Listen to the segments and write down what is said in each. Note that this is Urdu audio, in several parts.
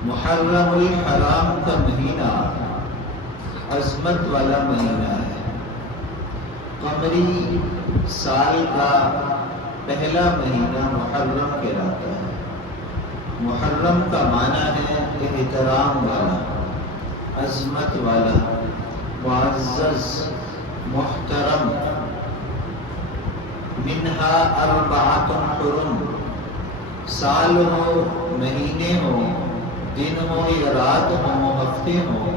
محرم الحرام کا مہینہ عظمت والا مہینہ ہے۔ قمری سال کا پہلا مہینہ محرم کہلاتا ہے۔ محرم کا معنی ہے احترام والا، عظمت والا، معزز، محترم۔ منہا اربعۃ حرم، سال ہو، مہینے ہو، دن ہو یا رات ہو، ہفتے ہو،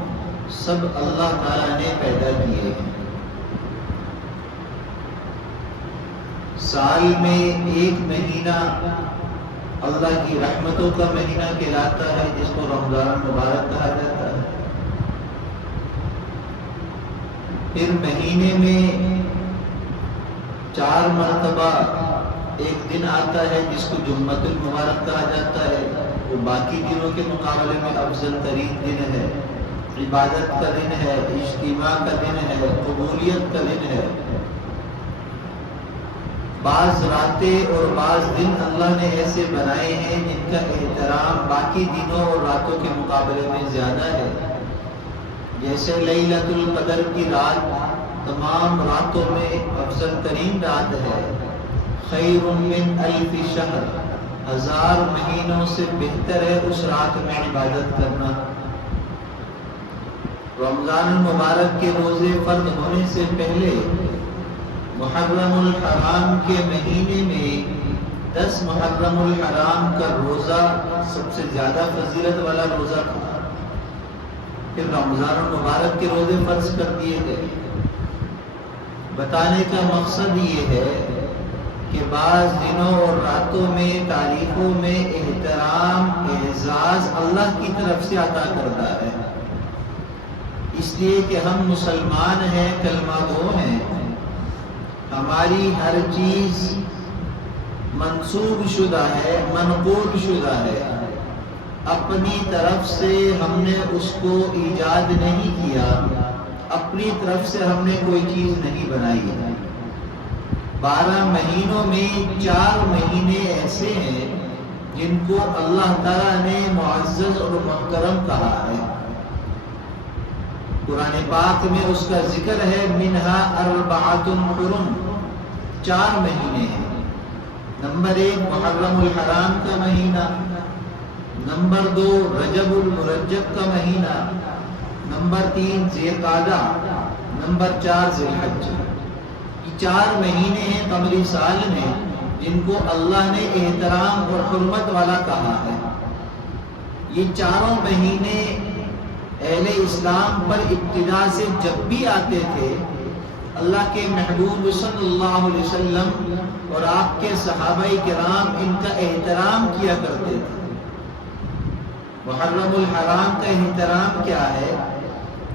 سب اللہ تعالیٰ نے پیدا کیے ہیں۔ سال میں ایک مہینہ اللہ کی رحمتوں کا مہینہ کہلاتا ہے، جس کو رمضان مبارک کہا جاتا ہے۔ پھر مہینے میں 4 مرتبہ ایک دن آتا ہے جس کو جمعۃ المبارک کہا جاتا ہے، وہ باقی دنوں کے مقابلے میں افضل ترین دن ہے، عبادت کا دن ہے، اجتماع کا دن ہے، قبولیت کا دن ہے۔ بعض راتیں اور بعض دن اللہ نے ایسے بنائے ہیں جن کا احترام باقی دنوں اور راتوں کے مقابلے میں زیادہ ہے، جیسے لیلۃ القدر کی رات تمام راتوں میں افضل ترین رات ہے۔ خیر من الف شہر، 1000 مہینوں سے بہتر ہے اس رات میں عبادت کرنا۔ رمضان المبارک کے روزے فرض ہونے سے پہلے محرم الحرام کے مہینے میں 10 محرم الحرام کا روزہ سب سے زیادہ فضیلت والا روزہ تھا۔ پھر رمضان المبارک کے روزے فرض کر دیے گئے۔ بتانے کا مقصد یہ ہے کہ بعض دنوں اور راتوں میں، تاریخوں میں احترام، اعزاز اللہ کی طرف سے عطا کرتا ہے، اس لیے کہ ہم مسلمان ہیں، کلمہ گو ہیں، ہماری ہر چیز منسوب شدہ ہے، منقول شدہ ہے، اپنی طرف سے ہم نے اس کو ایجاد نہیں کیا، اپنی طرف سے ہم نے کوئی چیز نہیں بنائی ہے۔ 12 مہینوں میں 4 مہینے ایسے ہیں جن کو اللہ تعالیٰ نے معزز اور محترم کہا ہے۔ قرآن پاک میں اس کا ذکر ہے، منہا اربعۃ حرم، 4 مہینے ہیں۔ نمبر 1 محرم الحرام کا مہینہ، نمبر 2 رجب المرجب کا مہینہ، نمبر 3 ذی القعدہ، نمبر 4 ذی الحج۔ یہ 4 مہینے ہیں قمری سال میں جن کو اللہ نے احترام اور حرمت والا کہا ہے۔ یہ 4 مہینے اہل اسلام پر ابتدا سے جب بھی آتے تھے، اللہ کے محبوب صلی اللہ علیہ وسلم اور آپ کے صحابہ کرام ان کا احترام کیا کرتے تھے۔ محرم الحرام کا احترام کیا ہے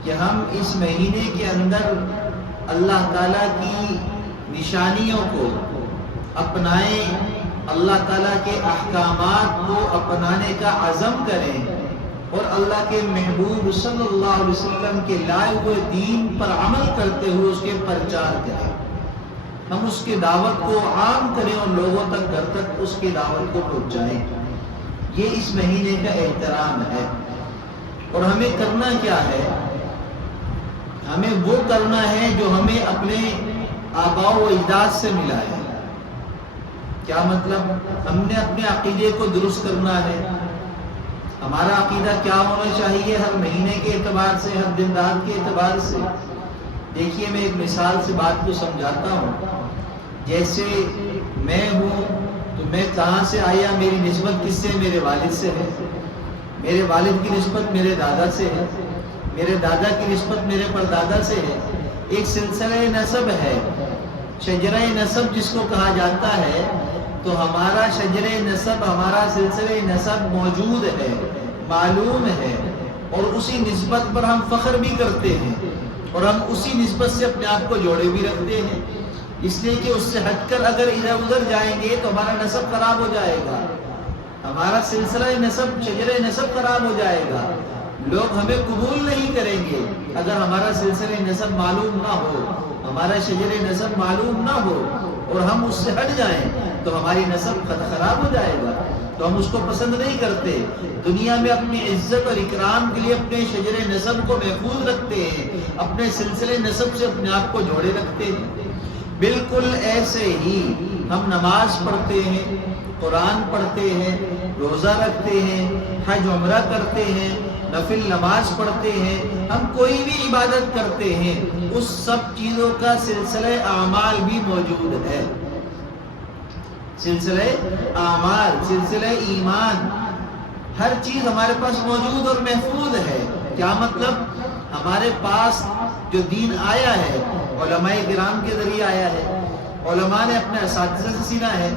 کہ ہم اس مہینے کے اندر اللہ تعالیٰ کی نشانیوں کو اپنائیں، اللہ تعالیٰ کے احکامات کو اپنانے کا عزم کریں اور اللہ کے محبوب صلی اللہ علیہ وسلم کے لائے ہوئے دین پر عمل کرتے ہوئے اس کے پرچار کریں، ہم اس کی دعوت کو عام کریں اور لوگوں تک، گھر تک اس کی دعوت کو پہنچائیں۔ یہ اس مہینے کا احترام ہے۔ اور ہمیں کرنا کیا ہے؟ ہمیں وہ کرنا ہے جو ہمیں اپنے آباء و اجداد سے ملا ہے۔ کیا مطلب؟ ہم نے اپنے عقیدے کو درست کرنا ہے۔ ہمارا عقیدہ کیا ہونا چاہیے ہر مہینے کے اعتبار سے، ہر دن رات کے اعتبار سے؟ دیکھیے، میں ایک مثال سے بات کو سمجھاتا ہوں۔ جیسے میں ہوں تو میں کہاں سے آیا، میری نسبت کس سے؟ میرے والد سے ہے۔ میرے والد کی نسبت میرے دادا سے ہے، میرے دادا کی نسبت میرے پردادا سے ہے۔ ایک سلسلہ نسب ہے، شجرہ نسب جس کو کہا جاتا ہے۔ تو ہمارا شجرہ نسب، ہمارا سلسلہ نسب موجود ہے، معلوم ہے، اور اسی نسبت پر ہم فخر بھی کرتے ہیں، اور ہم اسی نسبت سے اپنے آپ کو جوڑے بھی رکھتے ہیں۔ اس لیے کہ اس سے ہٹ کر اگر ادھر ادھر جائیں گے تو ہمارا نسب خراب ہو جائے گا، ہمارا سلسلہ نسب، شجرہ نسب خراب ہو جائے گا۔ لوگ ہمیں قبول نہیں کریں گے اگر ہمارا سلسلہ نسب معلوم نہ ہو، ہمارا شجرہ نسب معلوم نہ ہو، اور ہم اس سے ہٹ جائیں تو ہماری نسب خراب ہو جائے گا۔ تو ہم اس کو پسند نہیں کرتے. دنیا میں اپنی عزت اور اکرام کے لیے اپنے شجر نسب کو محفوظ رکھتے ہیں, اپنے سلسلے نسب سے اپنے آپ کو جوڑے رکھتے ہیں. بالکل ایسے ہی ہم نماز پڑھتے ہیں, قرآن پڑھتے ہیں, روزہ رکھتے ہیں, حج عمرہ کرتے ہیں, نفل نماز پڑھتے ہیں, ہم کوئی بھی عبادت کرتے ہیں, اس سب چیزوں کا سلسلہ اعمال بھی موجود ہے. سلسلہ اعمال, سلسلہ ایمان, ہر چیز ہمارے پاس موجود اور محفوظ ہے. کیا مطلب؟ ہمارے پاس جو دین آیا ہے علماء کرام کے ذریعے آیا ہے, علماء نے اپنے اساتذہ سے سیکھا ہے,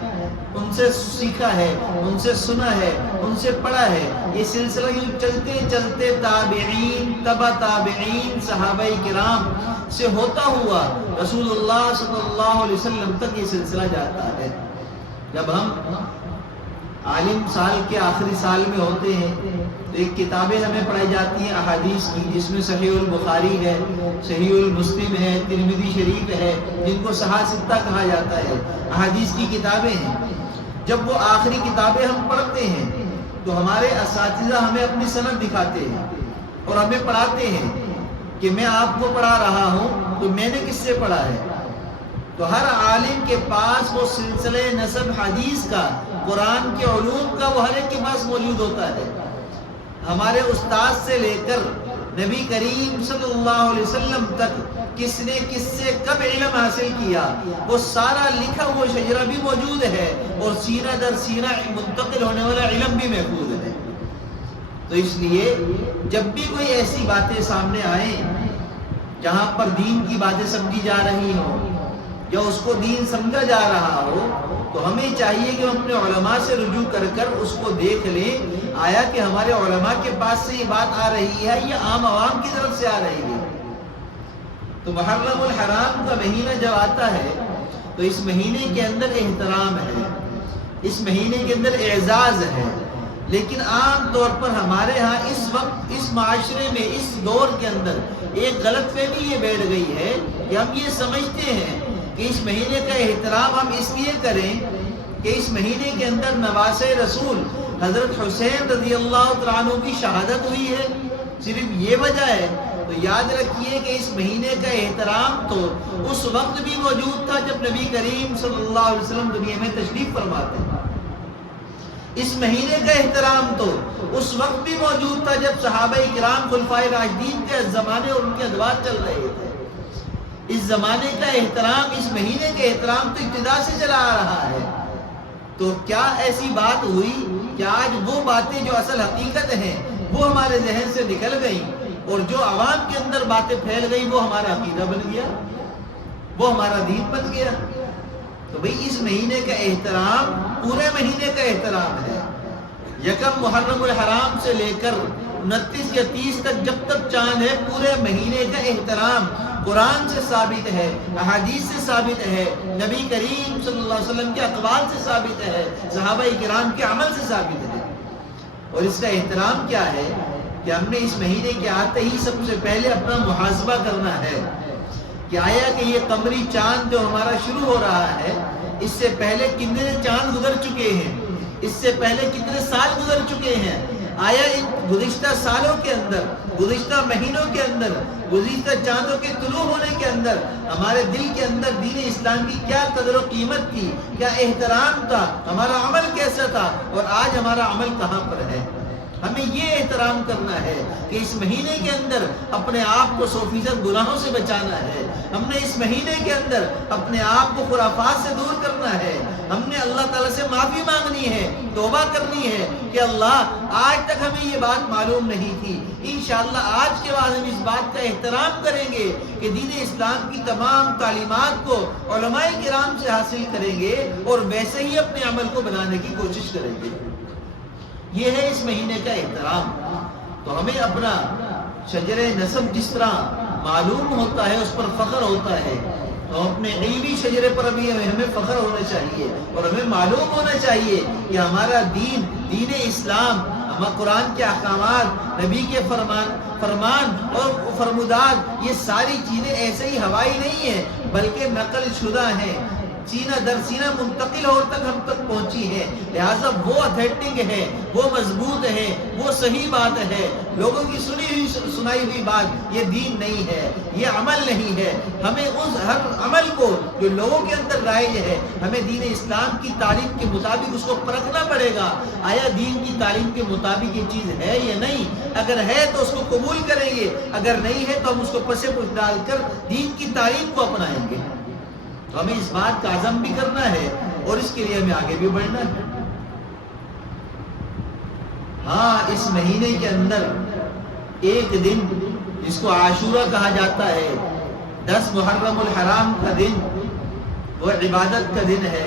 ان سے سیکھا ہے, ان سے سنا ہے, ان سے پڑھا ہے. یہ سلسلہ یوں چلتے چلتے تابعین, تبع تابعین, صحابہ کرام سے ہوتا ہوا رسول اللہ صلی اللہ علیہ وسلم تک یہ سلسلہ جاتا ہے. جب ہم عالم سال کے آخری سال میں ہوتے ہیں تو ایک کتابیں ہمیں پڑھائی جاتی ہیں احادیث کی, جس میں صحیح البخاری ہے, صحیح المسلم ہے, ترمذی شریف ہے, جن کو صحاح ستہ کہا جاتا ہے, احادیث کی کتابیں ہیں. جب وہ آخری کتابیں ہم پڑھتے ہیں تو ہمارے اساتذہ ہمیں اپنی سند دکھاتے ہیں اور ہمیں پڑھاتے ہیں کہ میں آپ کو پڑھا رہا ہوں تو میں نے کس سے پڑھا ہے. تو ہر عالم کے پاس وہ سلسلہ نسب حدیث کا, قرآن کے علوم کا, وہ ہر ایک کے پاس موجود ہوتا ہے. ہمارے استاد سے لے کر نبی کریم صلی اللہ علیہ وسلم تک کس نے کس سے کب علم حاصل کیا, وہ سارا لکھا ہوا شجرہ بھی موجود ہے اور سینہ در سینہ منتقل ہونے والا علم بھی محفوظ ہے. تو اس لیے جب بھی کوئی ایسی باتیں سامنے آئیں جہاں پر دین کی باتیں سمجھی جا رہی ہوں یا اس کو دین سمجھا جا رہا ہو, تو ہمیں چاہیے کہ ہم اپنے علماء سے رجوع کر کر اس کو دیکھ لیں, آیا کہ ہمارے علماء کے پاس سے یہ بات آ رہی ہے یا عام عوام کی طرف سے آ رہی ہے. تو محرم الحرام کا مہینہ جب آتا ہے تو اس مہینے کے اندر احترام ہے, اس مہینے کے اندر اعزاز ہے. لیکن عام طور پر ہمارے ہاں اس وقت, اس معاشرے میں, اس دور کے اندر ایک غلط فہمی یہ بیٹھ گئی ہے کہ ہم یہ سمجھتے ہیں کہ اس مہینے کا احترام ہم اس لیے کریں کہ اس مہینے کے اندر نواسہ رسول حضرت حسین رضی اللہ تعالیٰ عنہ کی شہادت ہوئی ہے, صرف یہ وجہ ہے. تو یاد رکھیے کہ اس مہینے کا احترام تو اس وقت بھی موجود تھا جب نبی کریم صلی اللہ علیہ وسلم دنیا میں تشریف فرماتے ہیں. اس مہینے کا احترام تو اس وقت بھی موجود تھا جب صحابہ کرام خلفائے راشدین کے زمانے اور ان کے ادوار چل رہے تھے. اس زمانے کا احترام, اس مہینے کے احترام تو ابتدا سے چلا آ رہا ہے. تو کیا ایسی بات ہوئی کہ آج وہ باتیں جو اصل حقیقت ہیں وہ ہمارے ذہن سے نکل گئیں اور جو عوام کے اندر باتیں پھیل گئی وہ ہمارا عقیدہ بن گیا, وہ ہمارا دین بن گیا. تو بھئی اس مہینے کا احترام پورے مہینے کا احترام ہے. یکم محرم الحرام سے لے کر 29 یا 30 تک جب تک چاند ہے, پورے مہینے کا احترام قرآن سے ثابت ہے, احادیث سے ثابت ہے, نبی کریم صلی اللہ علیہ وسلم کے اقوال سے ثابت ہے, صحابہ کرام کے عمل سے ثابت ہے. اور اس کا احترام کیا ہے کہ ہم نے اس مہینے کے آتے ہی سب سے پہلے اپنا محاسبہ کرنا ہے کہ آیا کہ یہ قمری چاند جو ہمارا شروع ہو رہا ہے, اس سے پہلے کتنے چاند گزر چکے ہیں, اس سے پہلے کتنے سال گزر چکے ہیں. آیا ان گزشتہ سالوں کے اندر, گزشتہ مہینوں کے اندر, گزشتہ چاندوں کے طلوع ہونے کے اندر ہمارے دل کے اندر دین اسلام کی کیا قدر و قیمت تھی, کیا احترام تھا, ہمارا عمل کیسا تھا, اور آج ہمارا عمل کہاں پر ہے. ہمیں یہ احترام کرنا ہے کہ اس مہینے کے اندر اپنے آپ کو 100% گناہوں سے بچانا ہے. ہم نے اس مہینے کے اندر اپنے آپ کو خرافات سے دور کرنا ہے. ہم نے اللہ تعالیٰ سے معافی مانگنی ہے, توبہ کرنی ہے کہ اللہ آج تک ہمیں یہ بات معلوم نہیں تھی, انشاءاللہ آج کے بعد ہم اس بات کا احترام کریں گے کہ دین اسلام کی تمام تعلیمات کو علماء کرام سے حاصل کریں گے اور ویسے ہی اپنے عمل کو بنانے کی کوشش کریں گے. یہ ہے اس مہینے کا احترام. تو ہمیں اپنا شجر نسب جس طرح معلوم ہوتا ہے, اس پر فخر ہوتا ہے, تو اپنے علمی شجرے پر بھی ہمیں فخر ہونا چاہیے اور ہمیں معلوم ہونا چاہیے کہ ہمارا دین, دین اسلام, ہمارا قرآن کے احکامات, نبی کے فرمان اور فرمودات, یہ ساری چیزیں ایسے ہی ہوائی نہیں ہیں بلکہ نقل شدہ ہیں, سینہ در سینہ منتقل ہو تک ہم تک پہنچی ہے، لہٰذا وہ اتھینٹک ہے، وہ مضبوط ہے، وہ صحیح بات ہے۔ لوگوں کی سنی ہوئی سنائی ہوئی بات یہ دین نہیں ہے، یہ عمل نہیں ہے۔ ہمیں اس ہر عمل کو جو لوگوں کے اندر رائج ہے، ہمیں دین اسلام کی تعلیم کے مطابق اس کو پرکھنا پڑے گا، آیا دین کی تعلیم کے مطابق یہ چیز ہے یا نہیں۔ اگر ہے تو اس کو قبول کریں گے، اگر نہیں ہے تو ہم اس کو پس پش ڈال کر دین کی تعلیم کو اپنائیں گے۔ تو ہمیں اس بات کا عزم بھی کرنا ہے اور اس کے لیے ہمیں آگے بھی بڑھنا ہے۔ ہاں، اس مہینے کے اندر ایک دن جس کو عاشورہ کہا جاتا ہے، 10 محرم الحرام کا دن، وہ عبادت کا دن ہے،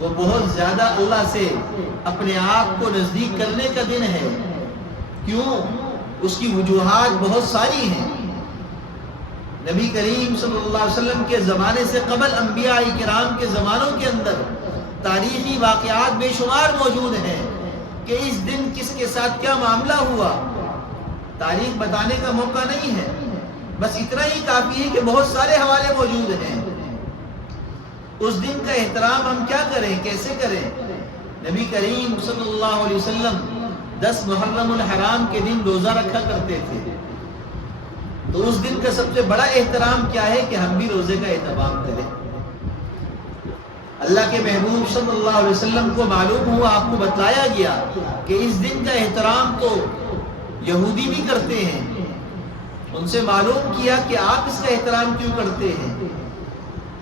وہ بہت زیادہ اللہ سے اپنے آپ کو نزدیک کرنے کا دن ہے۔ کیوں؟ اس کی وجوہات بہت ساری ہیں۔ نبی کریم صلی اللہ علیہ وسلم کے زمانے سے قبل انبیاء کرام کے زمانوں کے اندر تاریخی واقعات بے شمار موجود ہیں کہ اس دن کس کے ساتھ کیا معاملہ ہوا۔ تاریخ بتانے کا موقع نہیں ہے، بس اتنا ہی کافی ہے کہ بہت سارے حوالے موجود ہیں۔ اس دن کا احترام ہم کیا کریں، کیسے کریں؟ نبی کریم صلی اللہ علیہ وسلم 10 محرم الحرام کے دن روزہ رکھا کرتے تھے، تو اس دن کا سب سے بڑا احترام کیا ہے کہ ہم بھی روزے کا اہتمام کریں۔ اللہ کے محبوب صلی اللہ علیہ وسلم کو معلوم ہوا، آپ کو بتلایا گیا کہ اس دن کا احترام تو یہودی بھی کرتے ہیں۔ ان سے معلوم کیا کہ آپ اس کا احترام کیوں کرتے ہیں،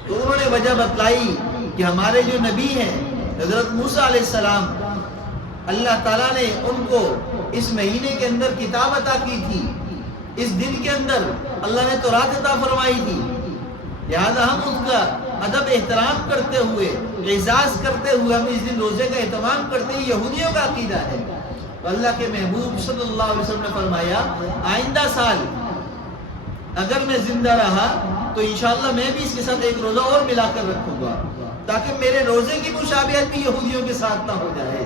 تو انہوں نے وجہ بتلائی کہ ہمارے جو نبی ہیں حضرت موسیٰ علیہ السلام، اللہ تعالیٰ نے ان کو اس مہینے کے اندر کتاب عطا کی تھی، اس دن کے اندر اللہ نے تورات عطا فرمائی تھی، لہذا ہم اس کا ادب احترام کرتے ہوئے، اعزاز کرتے ہوئے ہم اس دن روزے کا اہتمام کرتے ہیں۔ یہودیوں کا عقیدہ ہے۔ تو اللہ کے محبوب صلی اللہ علیہ وسلم نے فرمایا، آئندہ سال اگر میں زندہ رہا تو انشاءاللہ میں بھی اس کے ساتھ ایک روزہ اور ملا کر رکھوں گا، تاکہ میرے روزے کی مشابہت بھی یہودیوں کے ساتھ نہ ہو جائے۔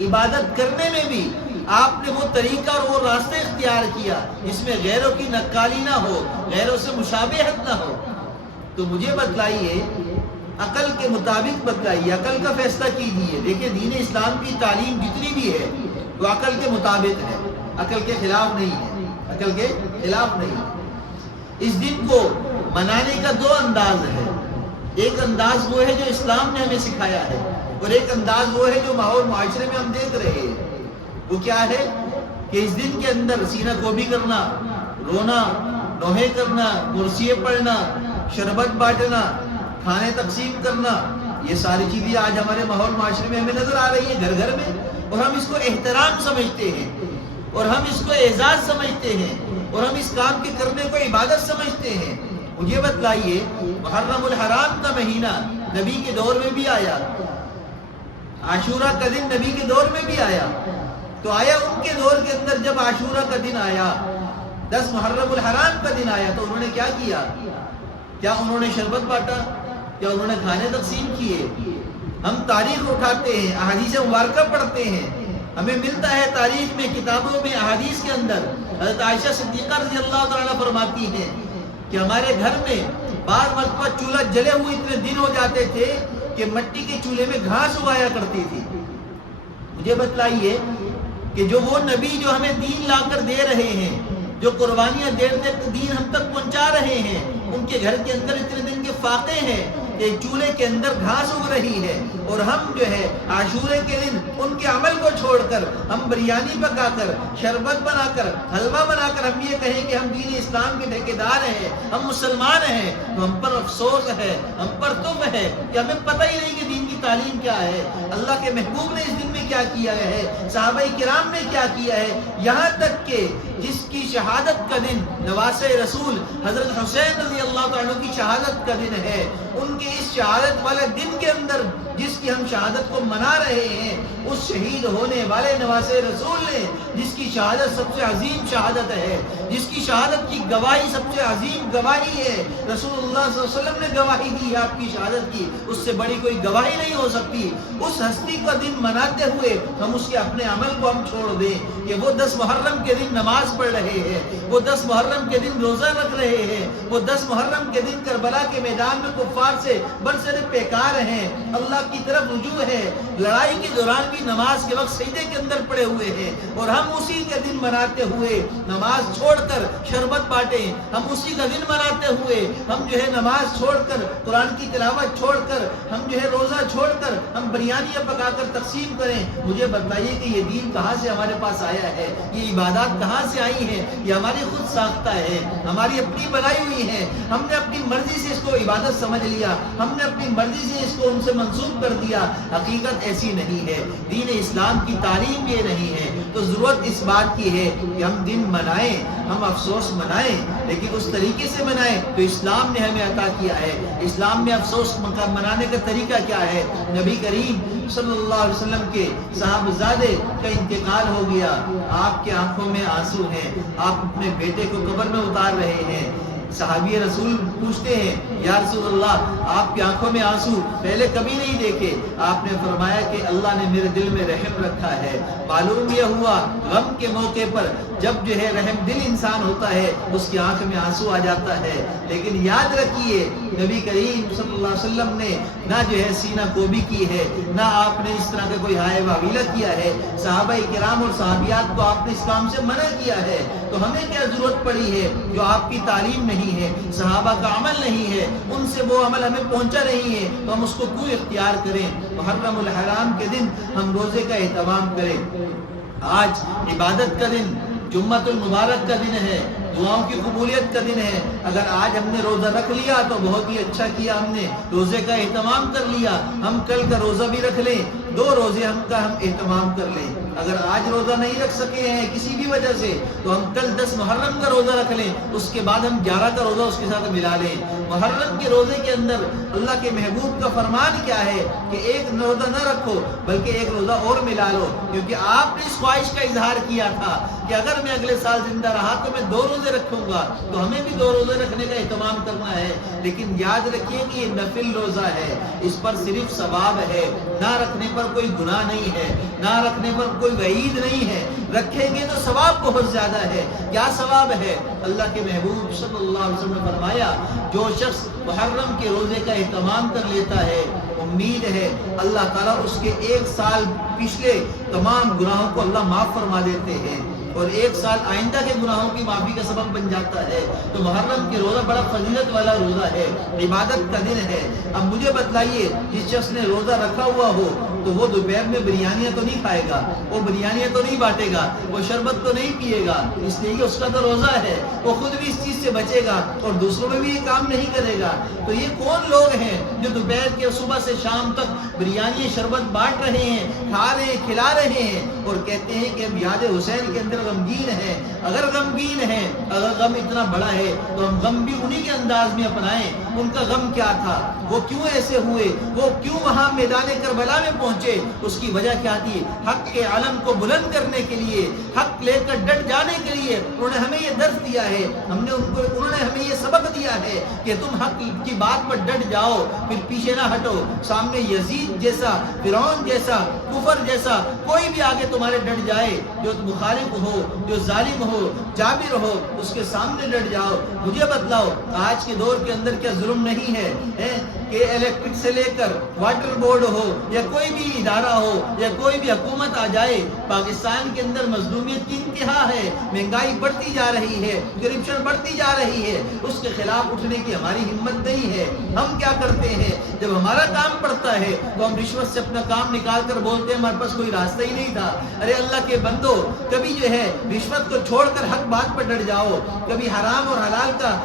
عبادت کرنے میں بھی آپ نے وہ طریقہ اور وہ راستہ اختیار کیا جس میں غیروں کی نقالی نہ ہو، غیروں سے مشابہت نہ ہو۔ تو مجھے بتلائیے، عقل کے مطابق بتلائیے، عقل کا فیصلہ کیجیے۔ دیکھیں، دین اسلام کی تعلیم جتنی بھی ہے وہ عقل کے مطابق ہے، عقل کے خلاف نہیں ہے، عقل کے خلاف نہیں ہے۔ اس دن کو منانے کا 2 انداز ہے۔ ایک انداز وہ ہے جو اسلام نے ہمیں سکھایا ہے، اور ایک انداز وہ ہے جو ماحول معاشرے میں ہم دیکھ رہے ہیں۔ وہ کیا ہے کہ اس دن کے اندر سینہ گوبھی کرنا، رونا، نوحے کرنا، مرثیے پڑھنا، شربت بانٹنا، کھانے تقسیم کرنا، یہ ساری چیزیں آج ہمارے ماحول معاشرے میں ہمیں نظر آ رہی ہیں گھر گھر میں، اور ہم اس کو احترام سمجھتے ہیں، اور ہم اس کو اعزاز سمجھتے ہیں، اور ہم اس کام کے کرنے کو عبادت سمجھتے ہیں۔ مجھے بتلائیے، محرم الحرام کا مہینہ نبی کے دور میں بھی آیا، عاشورہ کا دن نبی کے دور میں بھی آیا، تو آیا ان کے دور کے اندر جب عاشورہ کا دن آیا، 10 محرم الحرام کا دن آیا، تو انہوں نے کیا کیا؟ کیا انہوں نے شربت بانٹا؟ کیا انہوں نے کھانے تقسیم کیے؟ ہم تاریخ اٹھاتے ہیں، احادیث مبارکہ پڑھتے ہیں، ہمیں ملتا ہے تاریخ میں، کتابوں میں، احادیث کے اندر حضرت عائشہ صدیقہ رضی اللہ تعالیٰ فرماتی ہیں کہ ہمارے گھر میں بعض مرتبہ چولہا جلے ہوئے اتنے دن ہو جاتے تھے کہ مٹی کے چولہے میں گھاس اگایا کرتی تھی۔ مجھے بتلائیے کہ جو وہ نبی جو ہمیں دین لا کر دے رہے ہیں، جو قربانیاں دیتے دین ہم تک پہنچا رہے ہیں، ان کے گھر کے اندر اتنے دن کے فاقے ہیں کہ چولہے کے اندر گھاس اگ رہی ہے، اور ہم جو ہے عاشورے کے دن ان کے عمل کو چھوڑ کر ہم بریانی پکا کر، شربت بنا کر، حلوہ بنا کر ہم یہ کہیں کہ ہم دین اسلام کے ٹھیکیدار ہیں، ہم مسلمان ہیں، تو ہم پر افسوس ہے، ہم پر تم ہے کہ ہمیں پتہ ہی نہیں کہ دین کی تعلیم کیا ہے، اللہ کے محبوب نے اس دن میں کیا کیا ہے، صحابہ کرام نے کیا کیا ہے، یہاں تک کہ جس کی شہادت کا دن نواسہ رسول حضرت حسین رضی اللہ تعالیٰ کی شہادت کا دن ہے، ان کے اس شہادت والے دن کے اندر جس کی ہم شہادت کو منا رہے ہیں، اس شہید ہونے والے نواسہ رسول نے جس کی شہادت سب سے عظیم شہادت ہے، جس کی شہادت کی گواہی سب سے عظیم گواہی ہے، رسول اللہ صلی اللہ علیہ وسلم نے گواہی دی ہے آپ کی شہادت کی، اس سے بڑی کوئی گواہی نہیں ہو سکتی۔ اس ہستی کا دن مناتے ہوئے ہم اس کے اپنے عمل کو ہم چھوڑ دیں کہ وہ 10 محرم کے دن نماز نماز پڑھ رہے ہیں، وہ 10 محرم کے دن روزہ رکھ رہے ہیں، وہ 10 محرم کے دن کربلا کے میدان میں کفار سے برسر پیکار ہیں، اللہ کی طرف رجوع ہے، لڑائی کے دوران بھی نماز کے وقت سجدے کے اندر پڑے ہوئے ہیں، اور ہم اسی کے دن مناتے ہوئے نماز چھوڑ کر شربت بانٹیں، ہم اسی کا دن مناتے ہوئے ہم جو ہے نماز چھوڑ کر، قرآن کی تلاوت چھوڑ کر، ہم جو ہے روزہ چھوڑ کر ہم بریانیاں پکا کر تقسیم کریں۔ مجھے بتائیے کہ یہ دین کہاں سے ہمارے پاس آیا ہے؟ یہ عبادات کہاں سے آئی ہیں؟ یہ ہماری خود ساختہ ہے، ہماری اپنی بنائی ہوئی ہے، ہم نے اپنی مرضی سے اس کو عبادت سمجھ لیا، ہم نے اپنی مرضی سے اس کو ان سے منسوب کر دیا۔ حقیقت ایسی نہیں ہے، دین اسلام کی تعلیم یہ نہیں ہے۔ تو ضرورت اس بات کی ہے کہ ہم دن منائیں، ہم افسوس منائیں، لیکن اس طریقے سے منائیں تو اسلام نے ہمیں عطا کیا ہے۔ اسلام میں افسوس منانے کا طریقہ کیا ہے؟ نبی کریم صلی اللہ علیہ وسلم کے صاحبزادے کا انتقال ہو گیا، آپ کے آنکھوں میں آنسو ہیں، آپ اپنے بیٹے کو قبر میں اتار رہے ہیں۔ صحابی رسول پوچھتے ہیں یا رسول اللہ آپ کی آنکھوں میں آنسو پہلے کبھی نہیں دیکھے۔ آپ نے فرمایا کہ اللہ نے میرے دل میں رحم رکھا ہے۔ معلوم یہ ہوا غم کے موقع پر جب جو ہے رحم دل انسان ہوتا ہے اس کی آنکھ میں آنسو آ جاتا ہے، لیکن یاد رکھیے نبی کریم صلی اللہ علیہ وسلم نے نہ جو ہے سینہ گوبی کی ہے، نہ آپ نے اس طرح کا کوئی ہائے واویلا کیا ہے۔ صحابہ کرام اور صحابیات کو آپ نے اس کام سے منع کیا ہے، تو ہمیں کیا ضرورت پڑی ہے جو آپ کی تعلیم نہیں ہے، صحابہ کا عمل نہیں ہے، ان سے وہ عمل ہمیں پہنچا نہیں ہے، تو ہم اس کو کیوں اختیار کریں؟ محرم الحرام کے دن ہم روزے کا اہتمام کریں۔ آج عبادت کا دن، جمعۃ المبارک کا دن ہے، دعاؤں کی قبولیت کا دن ہے۔ اگر آج ہم نے روزہ رکھ لیا تو بہت ہی اچھا کیا، ہم نے روزے کا اہتمام کر لیا۔ ہم کل کا روزہ بھی رکھ لیں، 2 روزے ہم اہتمام کر لیں۔ اگر آج روزہ نہیں رکھ سکے ہیں کسی بھی وجہ سے تو ہم کل 10 محرم کا روزہ رکھ لیں، اس کے بعد ہم 11 کا روزہ اس کے ساتھ ملا لیں۔ محرم کے روزے کے اندر اللہ کے محبوب کا فرمان کیا ہے کہ ایک روزہ نہ رکھو بلکہ ایک روزہ اور ملا لو، کیونکہ آپ نے اس خواہش کا اظہار کیا تھا کہ اگر میں اگلے سال زندہ رہا تو میں 2 روزے رکھوں گا، تو ہمیں بھی 2 روزے رکھنے کا اہتمام کرنا ہے۔ لیکن یاد رکھیے کہ یہ نفل روزہ ہے، اس پر صرف ثواب ہے، نہ رکھنے پر کوئی گناہ نہیں ہے، نہ رکھنے پر کوئی وعید نہیں ہے۔ رکھیں گے تو ثواب بہت زیادہ ہے۔ کیا ثواب ہے؟ اللہ کے محبوب صلی اللہ علیہ وسلم نے فرمایا جو شخص محرم کے روزے کا اہتمام کر لیتا ہے، امید ہے اللہ تعالیٰ اس کے 1 سال پچھلے تمام گناہوں کو اللہ معاف فرما دیتے ہیں، اور 1 سال آئندہ کے گناہوں کی معافی کا سبب بن جاتا ہے۔ تو محرم کے روزہ بڑا فضیلت والا روزہ ہے، عبادت کا دن ہے۔ اب مجھے بتلائیے جس شخص نے روزہ رکھا ہوا ہو تو وہ دوپہر میں بریانیاں تو نہیں کھائے گا، وہ بریانیاں تو نہیں بانٹے گا، وہ شربت تو نہیں پیے گا، اس لیے کہ اس کا تو روزہ ہے، وہ خود بھی اس چیز سے بچے گا اور دوسروں میں بھی یہ کام نہیں کرے گا۔ تو یہ کون لوگ ہیں جو دوپہر کے صبح سے شام تک بریانی شربت بانٹ رہے ہیں، کھا رہے ہیں، کھلا رہے ہیں، اور کہتے ہیں کہ ہم یاد حسین کے اندر غمگین ہیں؟ اگر غمگین ہیں، اگر غم اتنا بڑا ہے تو ہم غم بھی انہی کے انداز میں اپنائیں۔ ان کا غم کیا تھا؟ وہ کیوں ایسے ہوئے؟ وہ کیوں وہاں میدان کربلا میں پہنچے؟ اس کی وجہ کیا تھی؟ حق کے علم کو بلند کرنے کے لیے، حق لے کر ڈٹ جانے کے لیے انہوں نے ہمیں یہ درس دیا ہے، انہوں نے ہمیں یہ سبق دیا ہے کہ تم حق کی بات پر ڈٹ جاؤ، پھر پیچھے نہ ہٹو۔ سامنے یزید جیسا، فرعون جیسا، کفر جیسا کوئی بھی آگے تمہارے ڈٹ جائے، جو مخالف ہو، جو ظالم ہو، جابر ہو، اس کے سامنے ڈٹ جاؤ۔ مجھے بتلاؤ آج کے دور کے اندر کیا ظلم نہیں ہے کہ الیکٹرک سے لے کر واٹر بورڈ ہو یا کوئی بھی ادارہ ہو یا کوئی بھی حکومت آ جائے، پاکستان کے اندر مظلومیت کی انتہا ہے، مہنگائی بڑھتی جا رہی ہے، کرپشن بڑھتی جا رہی ہے، اس کے خلاف اٹھنے کی ہماری ہمت نہیں ہے۔ ہم کیا کرتے ہیں جب ہمارا کام پڑتا ہے تو ہم رشوت سے اپنا کام نکال کر بولتے ہیں ہمارے پاس کوئی راستہ ہی نہیں تھا۔ ارے اللہ کے بندو، کبھی جو ہے رشوت کو چھوڑ کر حق بات پر ڈٹ جاؤ، کبھی حرام اور حلال کا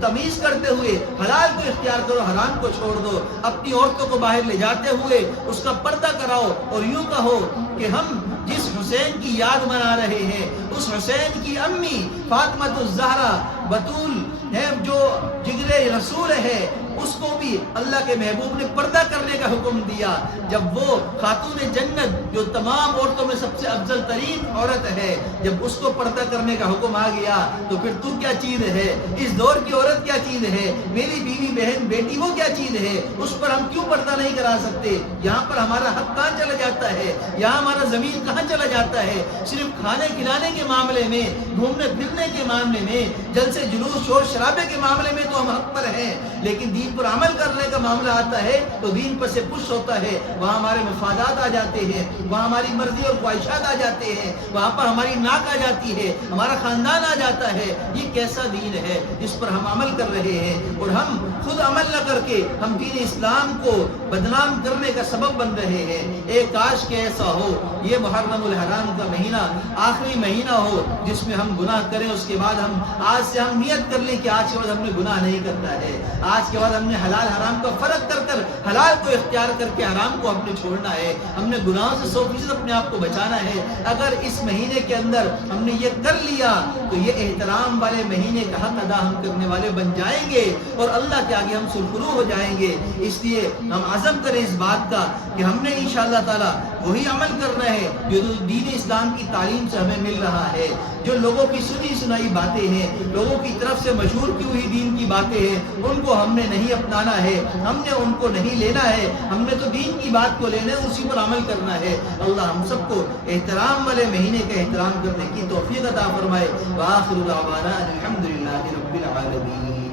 تمیز کرتے ہوئے حلال کو اختیار کرو، حرام کو چھوڑ دو۔ اپنی عورتوں کو باہر لے جاتے ہوئے اس کا پردہ کراؤ اور یوں کہو کہ ہم جس حسین کی یاد منا رہے ہیں، اس حسین کی امی فاطمہ الزہرا بطول ہے جو جگر رسول ہے، اس کو بھی اللہ کے محبوب نے پردہ کرنے کا حکم دیا. جب وہ خاتون جنت جو تمام عورتوں میں سب سے افضل ترین عورت ہے، جب اس کو پردہ کرنے کا حکم آ گیا تو پھر تو کیا چیز ہے؟ اس دور کی عورت کیا چیز ہے؟ میری بیوی بہن بیٹی وہ کیا چیز ہے؟ اس پر ہم کیوں پردہ نہیں کرا سکتے؟ یہاں پر ہمارا حق کہاں چلا جاتا ہے؟ یہاں ہمارا زمین کہاں چلا جاتا ہے؟ صرف کھانے کھلانے کے معاملے میں، گھومنے پھرنے کے معاملے میں، جلسے جلوس شور شرابے کے معاملے میں تو ہم حق پر ہیں، لیکن دین پر عمل کرنے کا معاملہ آتا ہے تو دین پر سے پش ہوتا ہے. وہاں ہمارے مفادات آ جاتے ہیں، وہاں ہماری مرضی اور خواہشات آ جاتے ہیں، وہاں پر ہماری ناک آ جاتی ہے، ہمارا خاندان آ جاتا ہے. یہ کیسا دین ہے جس پر ہم عمل کر رہے ہیں؟ اور ہم خود عمل نہ کر کے ہم دین اسلام کو بدنام کرنے کا سبب بن رہے ہیں. ایک کاش کہ ایسا ہو، یہ محرم الحرام کا مہینہ آخری مہینہ ہو جس میں ہم گناہ کریں، اس کے بعد آج سے ہم نیت کر لیں کہ آج کے بعد ہم نے گناہ نہیں کرنا ہے. آج کے بعد ہم نے حلال حرام کا فرق کر کر حلال کو اختیار کر کے حرام کو ہم نے چھوڑنا ہے. ہم نے گناہوں سے 100% اپنے آپ کو بچانا ہے. اگر اس مہینے کے اندر ہم نے یہ کر لیا تو یہ احترام والے مہینے کا حق ادا ہم کرنے والے بن جائیں گے اور اللہ کے آگے ہم سرخرو ہو جائیں گے. اس لیے ہم عزم کریں اس بات کا کہ ہم نے انشاءاللہ تعالی وہی عمل کرنا ہے جو دین اسلام کی تعلیم سے ہمیں مل رہا ہے. جو لوگوں کی سنی سنائی باتیں ہیں، لوگوں کی طرف سے مشہور کی ہوئی دین کی باتیں ہیں، ان کو ہم نے نہیں اپنانا ہے، ہم نے ان کو نہیں لینا ہے. ہم نے تو دین کی بات کو لینا ہے، اسی پر عمل کرنا ہے. اللہ ہم سب کو احترام والے مہینے کا احترام کرنے کی توفیق عطا فرمائے. وآخر دعوانا الحمدللہ رب العالمین.